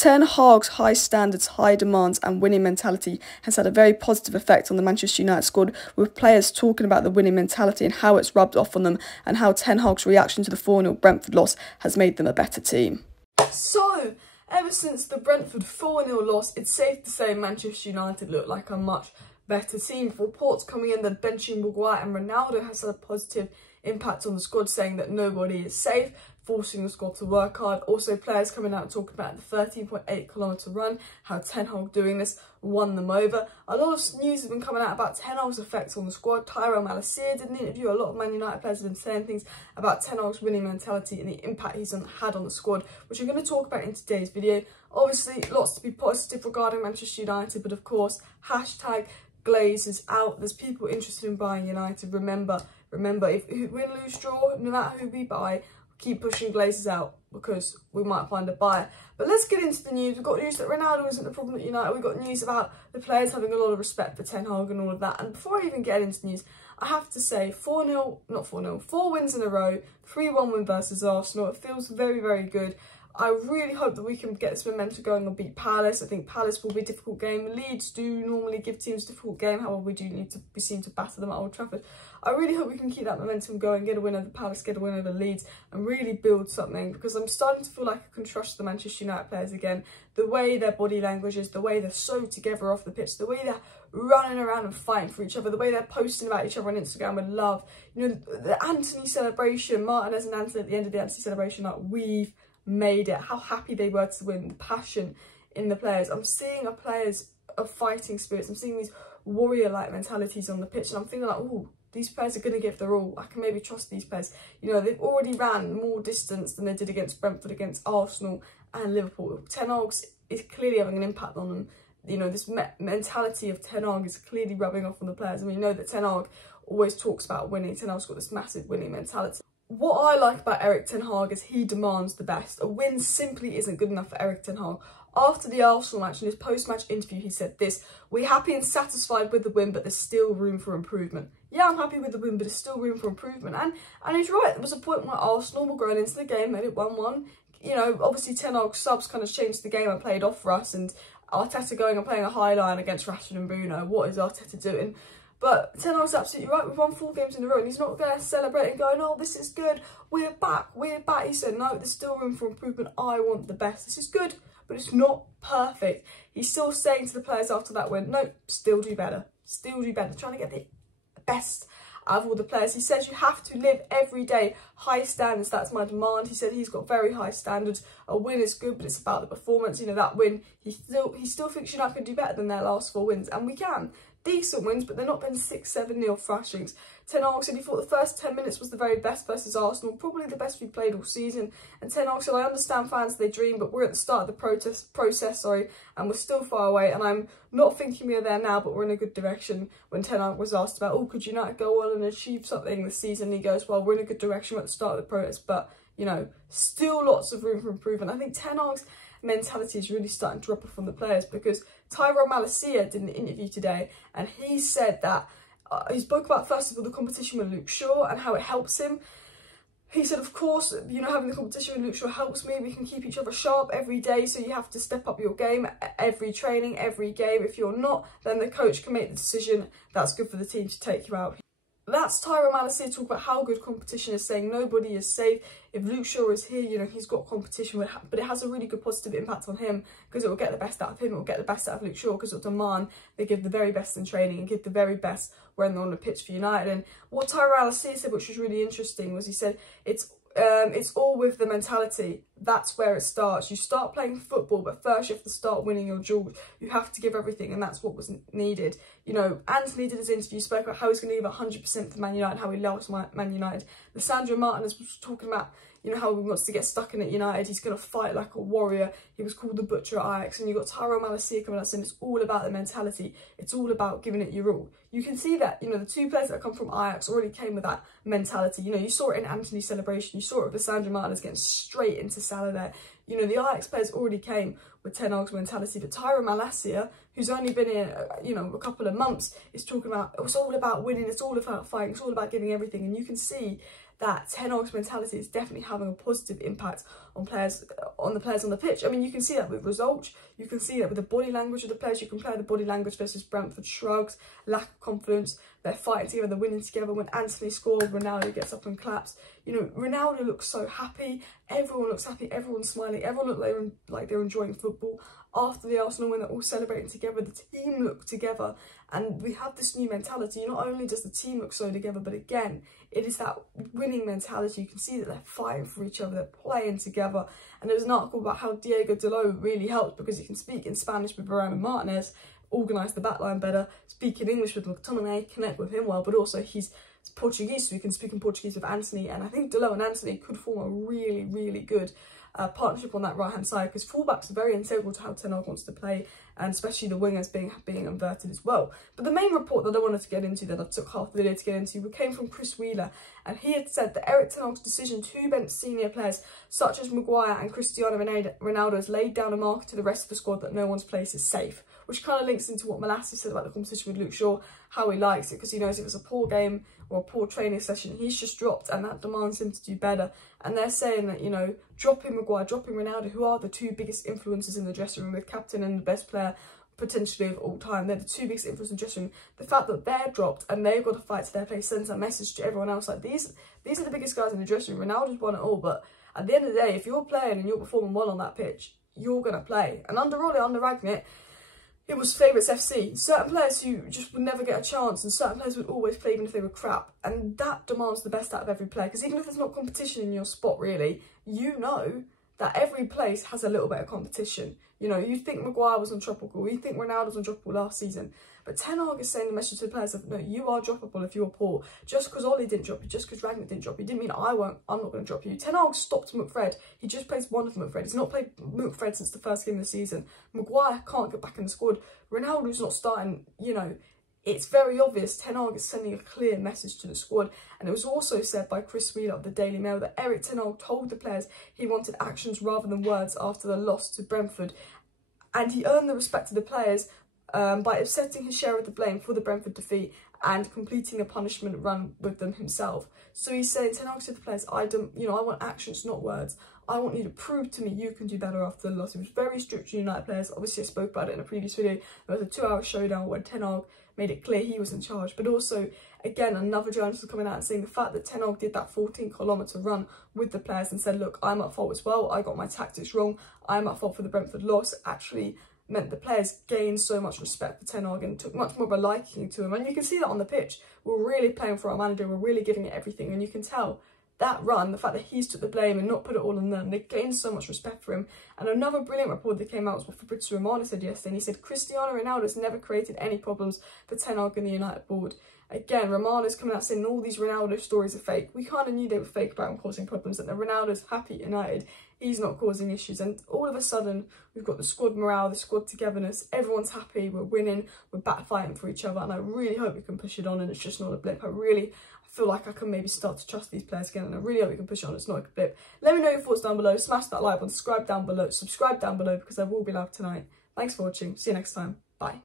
Ten Hag's high standards, high demands and winning mentality has had a very positive effect on the Manchester United squad, with players talking about the winning mentality and how it's rubbed off on them, and how Ten Hag's reaction to the 4-0 Brentford loss has made them a better team. So, ever since the Brentford 4-0 loss, it's safe to say Manchester United look like a much better team. With reports coming in that benching Maguire and Ronaldo has had a positive impact on the squad, saying that nobody is safe, forcing the squad to work hard. Also, players coming out talking about the 13.8-kilometre run, how Ten Hag doing this won them over. A lot of news has been coming out about Ten Hag's effects on the squad. Tyrell Malacia did an interview. A lot of Man United players have been saying things about Ten Hag's winning mentality and the impact he's had on the squad, which I'm going to talk about in today's video. Obviously, lots to be positive regarding Manchester United, but of course, hashtag Glaze is out. There's people interested in buying United. Remember, if win, lose, draw, no matter who we buy, keep pushing Glazers out, because we might find a buyer. But let's get into the news. We've got news that Ronaldo isn't the problem at United. We've got news about the players having a lot of respect for Ten Hag and all of that. And before I even get into news, I have to say 4 wins in a row, 3-1 win versus Arsenal. It feels very, very good. I really hope that we can get this momentum going and beat Palace. I think Palace will be a difficult game. Leeds do normally give teams a difficult game. However, we seem to batter them at Old Trafford. I really hope we can keep that momentum going, get a win over Palace, get a win over Leeds, and really build something, because I'm starting to feel like I can trust the Manchester United players again. The way their body language is, the way they're so together off the pitch, the way they're running around and fighting for each other, the way they're posting about each other on Instagram with love. You know, the Antony celebration, Martinez and Antony at the end of the Antony celebration, like, we've made it. How happy they were to win, the passion in the players. I'm seeing a players of fighting spirits. I'm seeing these warrior-like mentalities on the pitch, and I'm feeling like, oh, these players are going to give their all. I can maybe trust these players. You know, they've already ran more distance than they did against Brentford, against Arsenal and Liverpool. Ten Hag is clearly having an impact on them. You know, this mentality of Ten Hag is clearly rubbing off on the players. I mean, you know that Ten Hag always talks about winning. Ten Hag's got this massive winning mentality. What I like about Erik Ten Hag is he demands the best. A win simply isn't good enough for Erik Ten Hag. After the Arsenal match, in his post-match interview, he said this: "We're happy and satisfied with the win, but there's still room for improvement." Yeah, I'm happy with the win, but there's still room for improvement. And he's right. There was a point where Arsenal were going into the game, made it 1-1. You know, obviously Ten Hag subs kind of changed the game and played off for us, and Arteta going and playing a high line against Rashford and Bruno. What is Arteta doing? But Ten Hag's absolutely right. We've won 4 games in a row, and he's not going to celebrate and go, "Oh, this is good. We're back. We're back." He said, "No, there's still room for improvement. I want the best. This is good, but it's not perfect." He's still saying to the players after that win, "No, still do better. Still do better." Trying to get the best out of all the players. He says you have to live every day high standards. That's my demand. He said he's got very high standards. A win is good, but it's about the performance. You know, that win, he still thinks United can do better than their last 4 wins, and we can. Decent wins, but they're not been 6-7-0 thrashings. Ten Hag said he thought the first 10 minutes was the very best versus Arsenal, probably the best we played all season. And Ten Hag said, "I understand fans, they dream, but we're at the start of the process, and we're still far away. And I'm not thinking we're there now, but we're in a good direction." When Ten Hag was asked about, "Oh, could United go on and achieve something this season?" he goes, "Well, we're in a good direction. We're at the start of the process, but, you know, still lots of room for improvement." I think Ten Hag's mentality is really starting to drop off from the players, because Tyrell Malacia did an interview today, and he said that he spoke about, first of all, the competition with Luke Shaw and how it helps him. He said, "Of course, you know, having the competition with Luke Shaw helps me. We can keep each other sharp every day, so you have to step up your game every training, every game. If you're not, then the coach can make the decision that's good for the team to take you out." That's Tyrell Malacia talk about how good competition is, saying nobody is safe. If Luke Shaw is here, you know, he's got competition, but it has a really good positive impact on him, because it will get the best out of him, it will get the best out of Luke Shaw, because it will demand they give the very best in training and give the very best when they're on the pitch for United. And what Tyrell Malacia said, which was really interesting, was he said, it's all with the mentality. That's where it starts. You start playing football, but first you have to start winning your duels. You have to give everything, and that's what was needed. You know, Antony did his interview, spoke about how he's going to give 100% for Man United, how he loves Man United. Lissandro Martinez was talking about, you know, how he wants to get stuck in at United. He's going to fight like a warrior. He was called the Butcher at Ajax. And you've got Tyrell Malacia coming out saying it's all about the mentality. It's all about giving it your all. You can see that, you know, the 2 players that come from Ajax already came with that mentality. You know, you saw it in Antony's celebration. You saw it with Lissandro Martinez getting straight into Salah there. You know, the Ajax players already came with Ten Hag's mentality. But Tyrell Malacia, who's only been here, you know, a couple of months, is talking about it's all about winning. It's all about fighting. It's all about giving everything. And you can see that Ten Hag's mentality is definitely having a positive impact on the players on the pitch. I mean, you can see that with results, you can see that with the body language of the players. You can play the body language versus Brentford shrugs, lack of confidence, they're fighting together, they're winning together. When Antony scores, Ronaldo gets up and claps. You know, Ronaldo looks so happy, everyone looks happy, everyone's smiling, everyone looks like they're enjoying football. After the Arsenal win, they're all celebrating together, the team look together, and we have this new mentality. Not only does the team look so together, but again, it is that winning mentality. You can see that they're fighting for each other, they're playing together. And there was an article about how Diego Dalot really helped because he can speak in Spanish with Varane and Martinez, organise the backline better, speak in English with McTominay, connect with him well, but also he's Portuguese, so he can speak in Portuguese with Antony. And I think Dalot and Antony could form a really, really good partnership on that right hand side, because fullbacks are very integral to how Ten Hag wants to play, and especially the wingers being inverted as well. But the main report that I wanted to get into, that I took half the video to get into, came from Chris Wheeler, and he had said that Erik Ten Hag's decision to bench senior players such as Maguire and Cristiano Ronaldo has laid down a marker to the rest of the squad that no one's place is safe, which kind of links into what Malassi said about the competition with Luke Shaw, how he likes it, because he knows if it's a poor game or a poor training session, he's just dropped, and that demands him to do better. And they're saying that, you know, dropping Maguire, dropping Ronaldo, who are the two biggest influences in the dressing room, with captain and the best player potentially of all time, they're the two biggest influences in the dressing room. The fact that they're dropped and they've got to fight to their place sends a message to everyone else, like these are the biggest guys in the dressing room. Ronaldo's won it all, but at the end of the day, if you're playing and you're performing well on that pitch, you're going to play. And under Ole, under Rangnick, it was favourites FC. Certain players who just would never get a chance, and certain players would always play even if they were crap. And that demands the best out of every player, because even if there's not competition in your spot really, you know that every place has a little bit of competition. You know, you think Maguire was undroppable, you think Ronaldo was undroppable last season, but Ten Hag is saying the message to the players of, no, you are droppable if you're poor. Just because Ole didn't drop you, just because Rangnick didn't drop you, didn't mean I'm not going to drop you. Ten Hag stopped McFred. He just plays one of McFred. He's not played McFred since the first game of the season. Maguire can't get back in the squad. Ronaldo's not starting, you know. It's very obvious Ten Hag is sending a clear message to the squad. And it was also said by Chris Wheeler of the Daily Mail that Erik Ten Hag told the players he wanted actions rather than words after the loss to Brentford. And he earned the respect of the players by accepting his share of the blame for the Brentford defeat and completing a punishment run with them himself. So he's saying, Ten Hag said to the players, I want actions, not words. I want you to prove to me you can do better after the loss. He was very strict to United players. Obviously, I spoke about it in a previous video. There was a 2-hour showdown where Ten Hag made it clear he was in charge. But also, again, another journalist was coming out and saying the fact that Ten Hag did that 14-kilometre run with the players and said, look, I'm at fault as well. I got my tactics wrong. I'm at fault for the Brentford loss. Actually meant the players gained so much respect for Ten Hag and took much more of a liking to him. And you can see that on the pitch. We're really playing for our manager. We're really giving it everything. And you can tell that run, the fact that he's took the blame and not put it all on them, they gained so much respect for him. And another brilliant report that came out was what Fabrizio Romano said yesterday, and he said Cristiano Ronaldo has never created any problems for Ten Hag and the United board. Again, Romano's coming out saying all these Ronaldo stories are fake. We kind of knew they were fake about him causing problems, that the Ronaldo's happy at United, he's not causing issues. And all of a sudden, we've got the squad morale, the squad togetherness, everyone's happy, we're winning, we're back fighting for each other, and I really hope we can push it on and it's just not a blip. I feel like I can maybe start to trust these players again, and I really hope we can push it on, it's not a blip. Let me know your thoughts down below, smash that like button, subscribe down below because I will be live tonight. Thanks for watching, see you next time, bye.